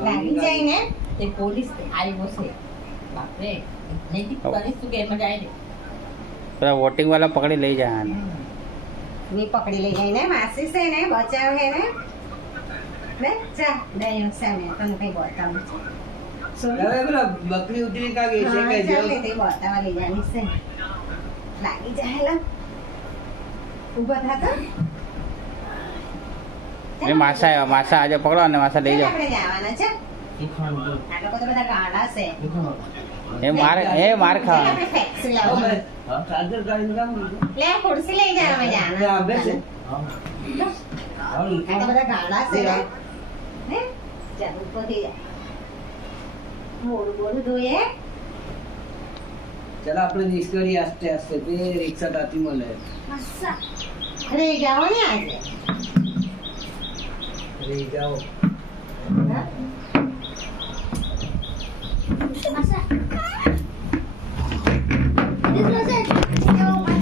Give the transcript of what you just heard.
લાગી જાય ને તે પોલીસ આવ્યો છે બાપરે નહીં કરીશું કે એમ જાય ને પેલા વોટિંગ વાળા પકડી લઈ જાય આને. વી પકડી લઈ જાય ને માસી છે ને બચાવ હે ને લે જા દઈ સામે તને કઈ બતાવું છું સુન હવે પેલા બકરી ઉતરી કા ગઈ છે કે ચાલ ને તે બતાવવા લઈ જવાની છે લાગી જાય લા ઊભા થા એ માસા આવ્યા, માસા આજે પકડો અને માસા લઈ જાઓ. આપણે જવાના છે આ લોકો તો બધા ગાડા છે એ માર ખાવા. આપણે ફેક્સી લાવો ચાર્જર કાઢીને કામ લે આ ખુરશી લઈ જા અમે જાના આ બે છે આ તો બધા ગાડા છે હે ચાલ ઉપર થઈ જા મોડું બોલું જોઈએ ચાલો આપણે નિષ્કરી આસ્તે આસ્તે તે રિક્ષા તાતી મળે મસ્સા રે જાઓ ને આજે રહી જાઓ